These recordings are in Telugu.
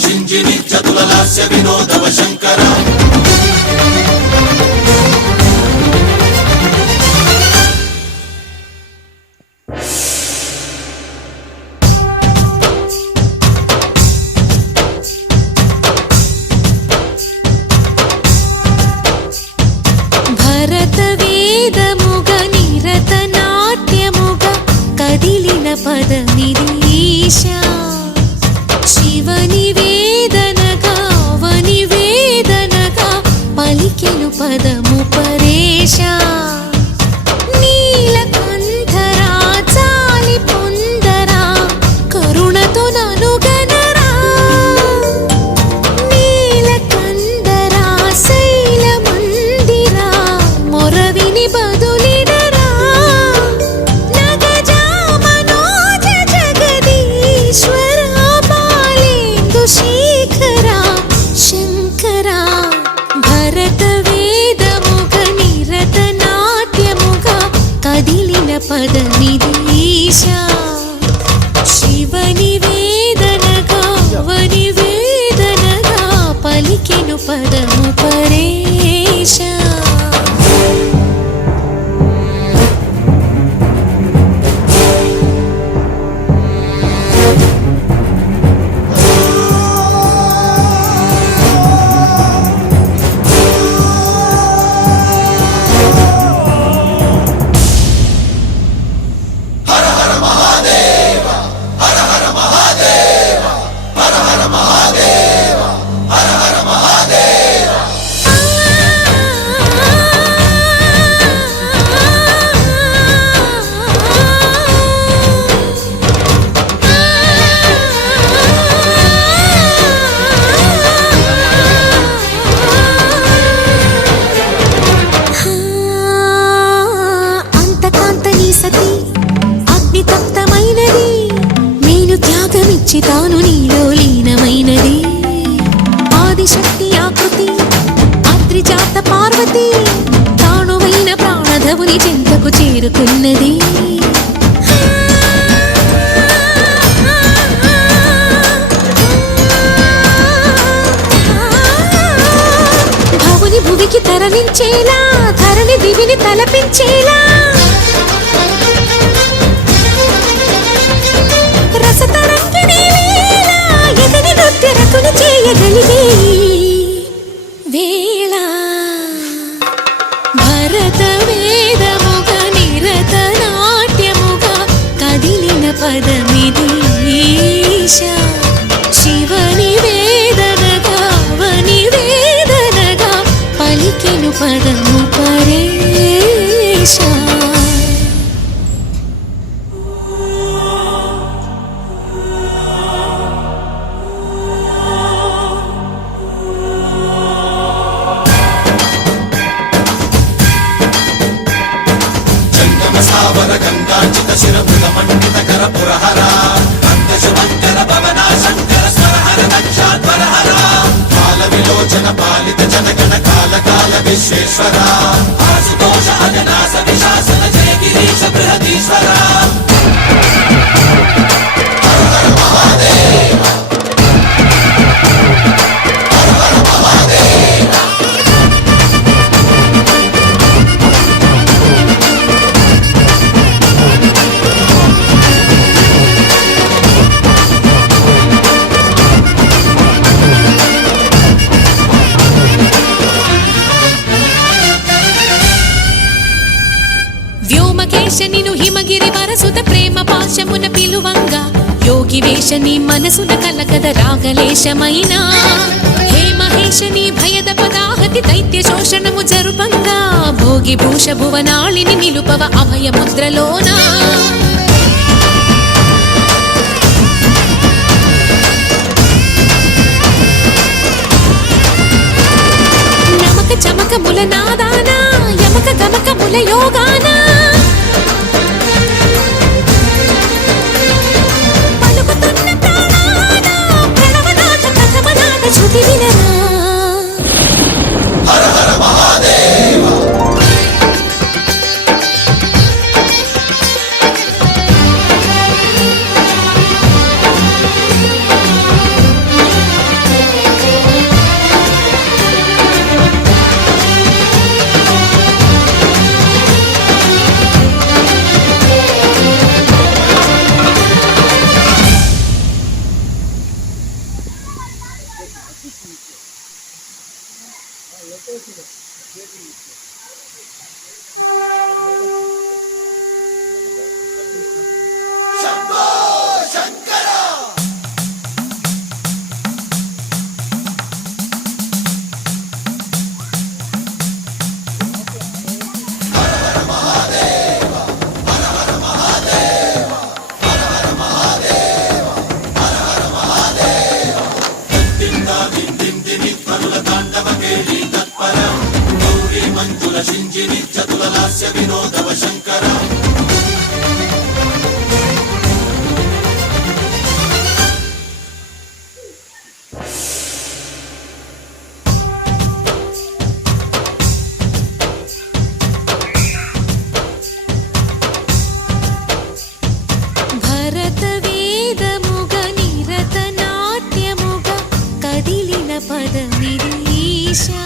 शिञ्जिनि चतुललास्य विनोदव शङ्कर భరతవేదముగ నిరతనాట్యముగ కదిలిన పదమిదీశా శివనివేదనగా అవనివేదనగా పలికెను పదము పరేశా నీలకంఠరా చాలి పొందరా కరుణతో ననుగనరా నీలకందరా శైలమందిరా మొరవిని బదులిడరా నగజా మనోజ జగదీశ్వరా బాలేందు శేఖరా శంకరా భరతవేదముగ నిరతనాట్యముగ కదిలిన పదమిదీశా శివనివేదనగా అవనివేదనగా పలికెను పదము పరేశా తాను నీలో లీనమైనది ఆదిశక్తి ఆకృతి అద్రిజాత పార్వతి తానువైన ప్రాణధవుని చింతకు చేరుకున్నది భవుని భువికి తరలించేలా ధరణి దివిని తలపించేలా రసతరంగిణి వేళ ఎదని నృత్యరతులు చేయగలిగే వేళ భరతవేదముగ నిరతనాట్యముగ కదిలిన పదమిదీశా శివనివేదనగా అవనివేదనగా పలికెను పదము పరేశా सावर गंगाचित शिरभृत मंडित कर पुरहरा अंतशुभंकर भवना शंकर स्वरहर दक्षाध्वरहरा काल विलोचन पालित जनगण काल काल विश्वेश्वरा आशुतोष अजनास विशासन जय गिरीश बृहदीश्वरा हर हर महादेव हर हर महादेव వ్యోమకేశనిను హిమగిరి వరసుత ప్రేమ పాశమున పిలువంగా యోగి వేషని మనసున కలకద రాగలేశమైన హే మహేశని భయద పదాహతి దైత్య శోషణము జరుపంగా భోగి భూష భువనాళిని నిలుపవ అభయ ముద్రలోనా నమక చమకముల నాదానా యమక గమకముల యోగానా పలుకుతున్న ప్రాణానా ప్రణవనాథ కథమనాథ శృతి వినరా हर हर महादेव శంభో శంకర మంజుల శింజిని చతుల లాస్య వినోదవ శంకర భరత వేదముగ నిరత నాట్యముగ కదిలిన పదమిది ఈశా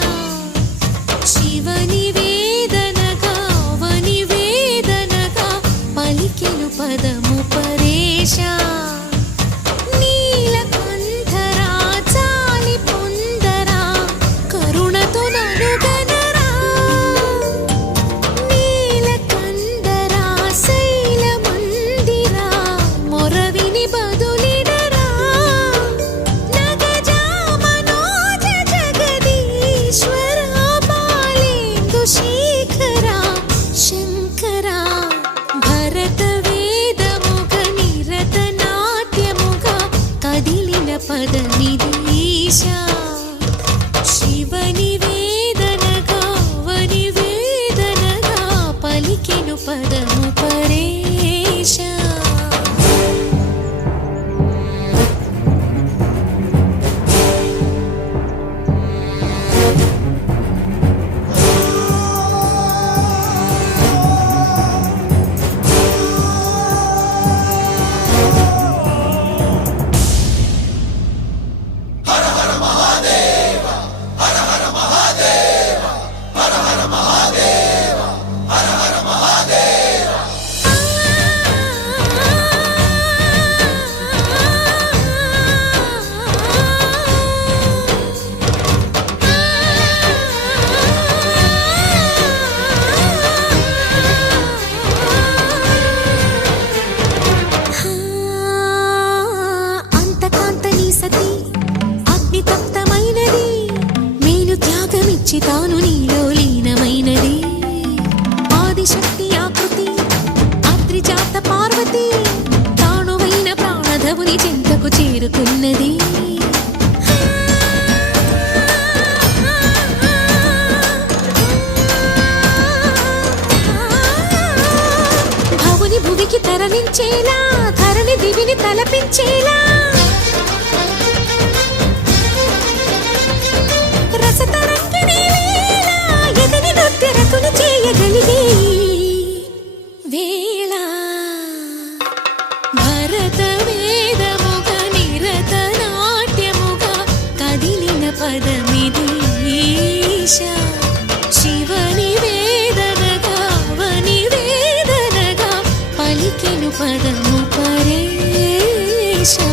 శివని వేదనగా వని వేదనగా పలికెను పదము పరేశా నీలకంఠరా చాలి పొందరా కరుణతో ననుగనరా నీలకంఠరా శైల మందిరా మొరవిని బదులిడరా నగజా మనోజ జగదీశ్వరా శేఖరా శంకరా భరత వేదముగ నిరత నాట్యముగ కదిలిన పదమిది ఈశా శివని వేదనగా వని వేదనగా పలికెను పదము పరేశా తాను నీలో లీనమైనది ఆదిశక్తి ఆకృతి అద్రిజాత పార్వతి తానువైన ప్రాణధవుని చెంతకు చేరుకున్నది భవుని భువికి తరలించేలా ధరణి దివిని తలపించేలా రసతరంగిణి వేళ ఎదిని నృత్యరతులు చేయగలిగే వేళ భరత వేదముగ నిరత నాట్యముగ కదిలిన పదమిది ఈశా శివని వేదనగా వని వేదనగా పలికెను పదము పరేశా